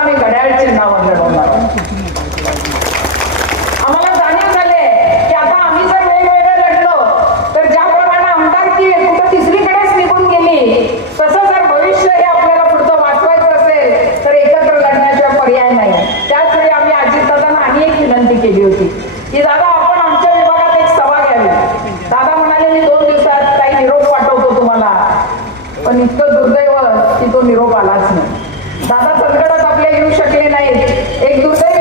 आम्ही घड्याळ चिन्हावर लढवणार. आम्हाला जाणीव झाले की आता आम्ही जर वेगवेगळं लढलो तर ज्याप्रमाणे आमदारकी कुठं तिसरीकडेच निघून गेली, तसं जर भविष्य हे आपल्याला पुढचं वाचवायचं असेल तर एकत्र लढण्याशिवाय पर्याय नाही. त्याच वेळी आम्ही अजितदादांना आणि एक विनंती केली होती की दादा आपण आमच्या विभागात एक सभा घ्यावी. दादा म्हणाले मी 2 दिवसात काही निरोप पाठवतो तुम्हाला, पण इतकं दुर्दैव की तो निरोप आलाच नाही. दादा सदगडात आपल्या येऊ शकले नाहीत. एक दुर्दैवी